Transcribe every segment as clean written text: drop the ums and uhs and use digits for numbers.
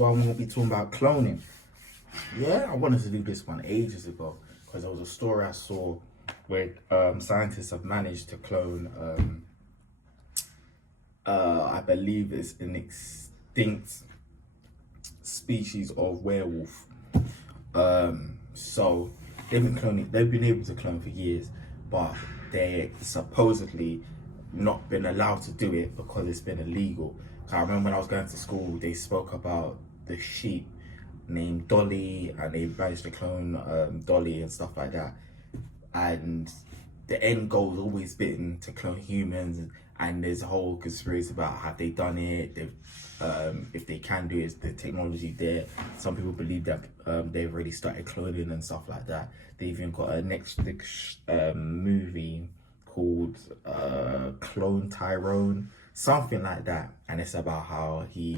one we'll be talking about cloning. Yeah, I wanted to do this one ages ago because there was a story I saw where scientists have managed to clone, I believe it's an extinct species of werewolf. So they've been able to clone for years, but they supposedly not been allowed to do it because it's been illegal. I remember when I was going to school, they spoke about the sheep named Dolly, and they managed to clone Dolly and stuff like that. And the end goal has always been to clone humans, and there's a whole conspiracy about have they done it. If they can do it, is the technology there? Some people believe that they've already started cloning and stuff like that. They even got a Netflix movie called Clone Tyrone, something like that, and it's about how he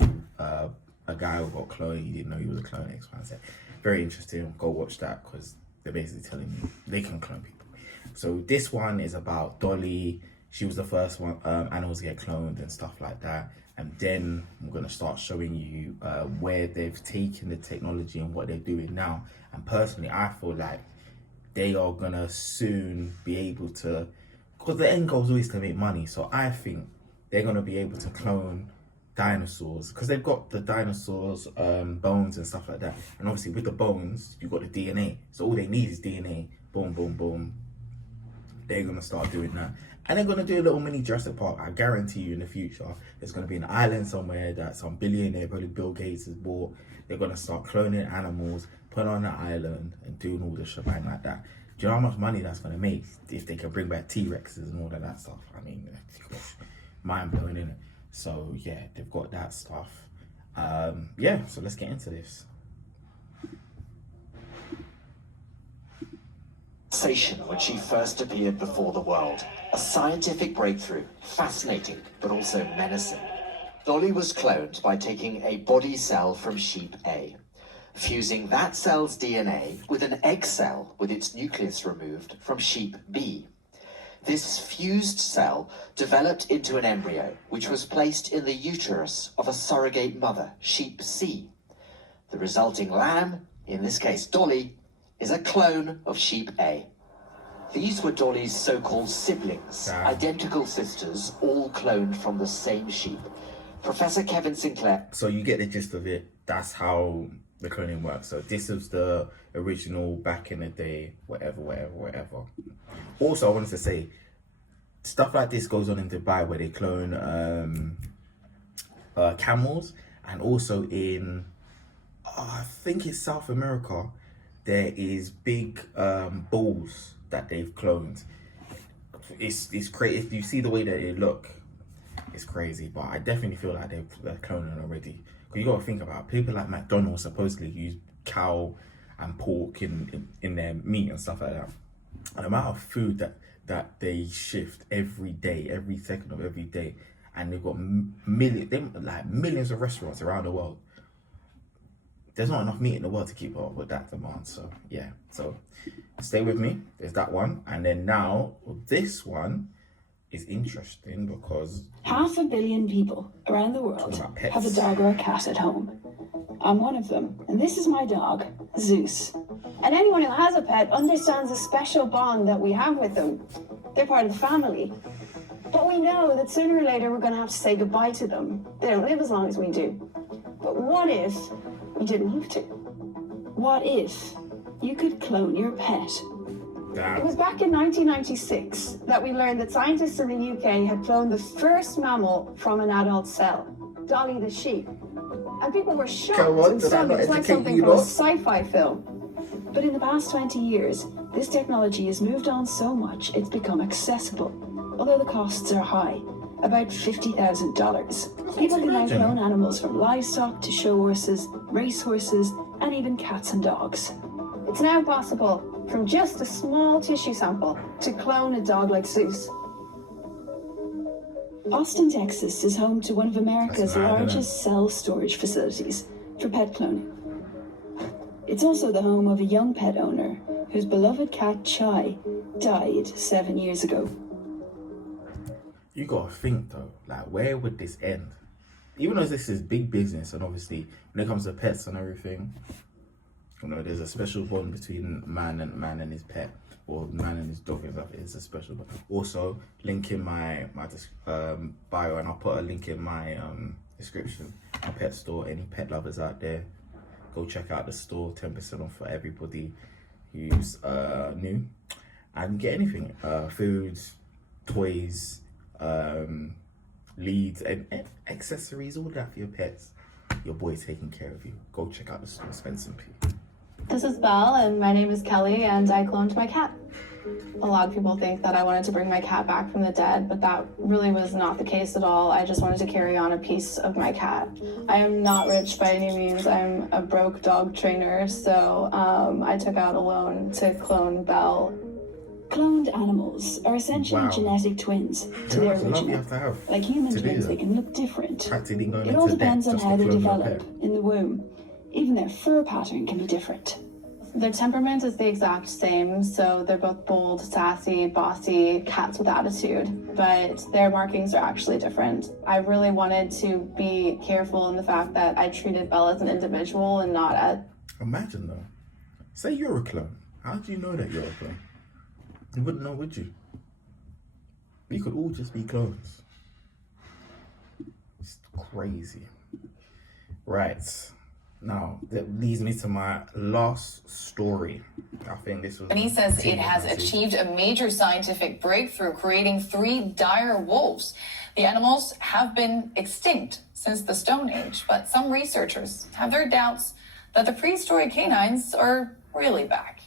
a guy who got cloned, he didn't know he was a clone, X, Y, and Z. Very interesting. Go watch that because they're basically telling you they can clone people. So this one is about Dolly. She was the first one animals to get cloned and stuff like that. And then I'm going to start showing you where they've taken the technology and what they're doing now. And personally, I feel like they are going to soon be able to, because the end goal is always to make money. So I think they're going to be able to clone dinosaurs, because they've got the dinosaurs bones and stuff like that. And obviously with the bones, you've got the DNA. So all they need is DNA. Boom, boom, boom. They're going to start doing that. And they're going to do a little mini Jurassic Park. I guarantee you in the future, there's going to be an island somewhere that some billionaire, probably Bill Gates, has bought. They're going to start cloning animals, put on an island, and doing all the shebang like that. Do you know how much money that's going to make if they can bring back T-Rexes and all of that stuff? I mean, mind-blowing, isn't it? So, yeah, they've got that stuff. Yeah, so let's get into this. Sensation when she first appeared before the world. A scientific breakthrough, fascinating but also menacing. Dolly was cloned by taking a body cell from sheep A, fusing that cell's DNA with an egg cell with its nucleus removed from sheep B. This fused cell developed into an embryo, which was placed in the uterus of a surrogate mother, sheep C. The resulting lamb, in this case Dolly, is a clone of sheep A. These were Dolly's so-called siblings, identical sisters, all cloned from the same sheep. Professor Kevin Sinclair. So you get the gist of it. That's how the cloning works. So this is the original back in the day, whatever. Also, I wanted to say, stuff like this goes on in Dubai where they clone camels, and also in, I think it's South America, there is big bulls that they've cloned. It's crazy. If you see the way that they look, it's crazy. But I definitely feel like they're cloning already. Because you got to think about it. People like McDonald's supposedly use cow and pork in their meat and stuff like that. And the amount of food that they shift every day, every second of every day, and they've got millions of restaurants around the world. There's not enough meat in the world to keep up with that demand. So yeah, so stay with me. There's that one, and then now this one is interesting because 500 million people around the world have a dog or a cat at home. I'm one of them, and this is my dog, Zeus. And anyone who has a pet understands a special bond that we have with them. They're part of the family. But we know that sooner or later we're going to have to say goodbye to them. They don't live as long as we do. But what if we didn't have to? What if you could clone your pet? It was back in 1996 that we learned that scientists in the UK had cloned the first mammal from an adult cell, Dolly the sheep. And people were shocked and stunned. It's like something from a sci-fi film. But in the past 20 years, this technology has moved on so much it's become accessible, although the costs are high, about $50,000. People can now clone animals from livestock to show horses, race horses, and even cats and dogs. It's now possible, from just a small tissue sample, to clone a dog like Zeus. Austin, Texas is home to one of America's largest cell storage facilities for pet cloning. It's also the home of a young pet owner whose beloved cat Chai died 7 years ago. You gotta think though, like where would this end? even though this is big business, and obviously when it comes to pets and everything, there's a special bond between man and his pet, or man and his dog and stuff. It's a special bond. Also, link in my bio, and I'll put a link in my description. My pet store. Any pet lovers out there, go check out the store. 10% off for everybody who's new, and get anything, foods, toys, leads, and accessories, all that for your pets. Your boy's taking care of you. Go check out the store, spend some pee. This is Belle, and my name is Kelly, and I cloned my cat. A lot of people think that I wanted to bring my cat back from the dead, but that really was not the case at all. I just wanted to carry on a piece of my cat. I am not rich by any means. I'm a broke dog trainer, so I took out a loan to clone Belle. Cloned animals are essentially genetic twins to their original. Like human twins, they can look different. It all depends on how they develop in the womb. Even their fur pattern can be different. Their temperament is the exact same, so they're both bold, sassy, bossy, cats with attitude, but their markings are actually different. I really wanted to be careful in the fact that I treated Belle as an individual and not as... Imagine though, say you're a clone. How do you know that you're a clone? You wouldn't know, would you? You could all just be clones. It's crazy. Right. Now, that leads me to my last story. I think this was... And he says it has achieved a major scientific breakthrough, creating 3 dire wolves. The animals have been extinct since the Stone Age, but some researchers have their doubts that the prehistoric canines are really back.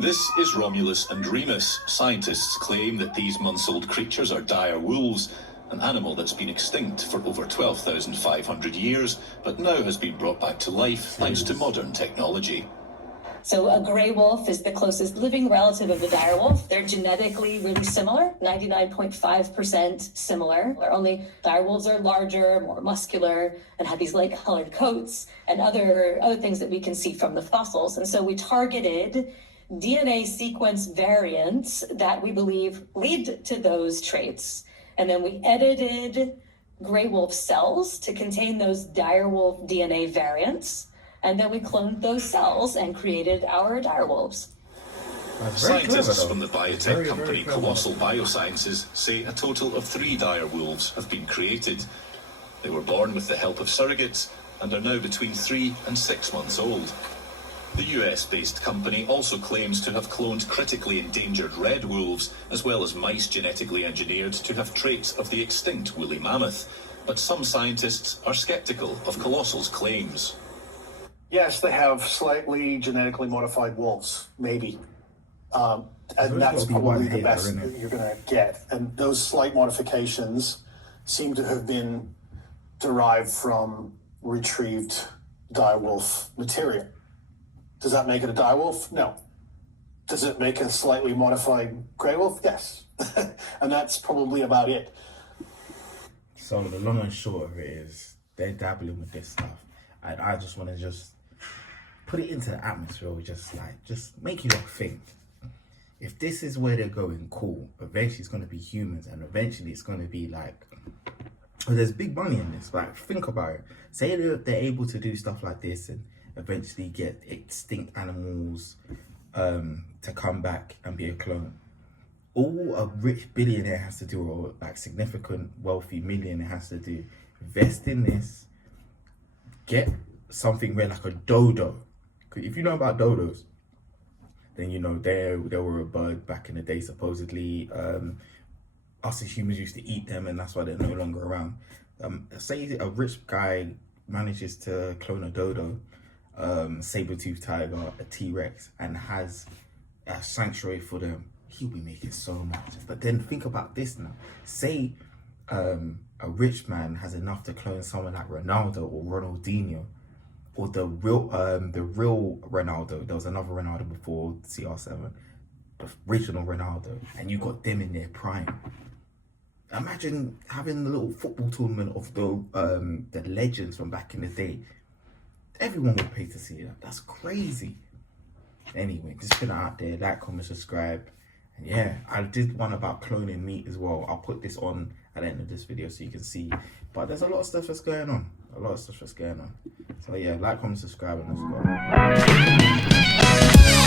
This is Romulus and Remus. Scientists claim that these months-old creatures are dire wolves, an animal that's been extinct for over 12,500 years, but now has been brought back to life thanks to modern technology. So a gray wolf is the closest living relative of the dire wolf. They're genetically really similar, 99.5% similar. Only dire wolves are larger, more muscular, and have these light-colored coats and other things that we can see from the fossils. And so we targeted DNA sequence variants that we believe lead to those traits. And then we edited gray wolf cells to contain those dire wolf DNA variants. And then we cloned those cells and created our dire wolves. Scientists from the biotech company Colossal Biosciences say a total of 3 dire wolves have been created. They were born with the help of surrogates and are now between 3 and 6 months old. The US-based company also claims to have cloned critically endangered red wolves, as well as mice genetically engineered to have traits of the extinct woolly mammoth. But some scientists are skeptical of Colossal's claims. Yes, they have slightly genetically modified wolves, maybe. And that's probably the best that you're going to get. And those slight modifications seem to have been derived from retrieved direwolf material. Does that make it a direwolf? No. Does it make a slightly modified grey wolf? Yes. And that's probably about it. So the long and short of it is they're dabbling with this stuff. And I just want to just put it into the atmosphere, just make you think. If this is where they're going, cool. Eventually it's going to be humans, and eventually it's going to be like, there's big money in this. Like, think about it. Say they're able to do stuff like this and eventually get extinct animals to come back and be a clone. All a rich billionaire has to do, or like significant wealthy millionaire has to do, invest in this, get something rare like a dodo. If you know about dodos, then you know they were a bird back in the day, supposedly. Us as humans used to eat them, and that's why they're no longer around. Say a rich guy manages to clone a dodo, saber-toothed tiger, a T-Rex, and has a sanctuary for them, he'll be making so much. But then think about this now. Say a rich man has enough to clone someone like Ronaldo or Ronaldinho, or the real Ronaldo. There was another Ronaldo before CR7, the original Ronaldo, and you got them in their prime. Imagine having the little football tournament of the legends from back in the day. Everyone would pay to see that. That's crazy. Anyway, just put it out there. Like, comment, subscribe, Yeah, I did one about cloning meat as well. I'll put this on at the end of this video so you can see. But there's a lot of stuff that's going on. So yeah, like, comment, subscribe, and let's go.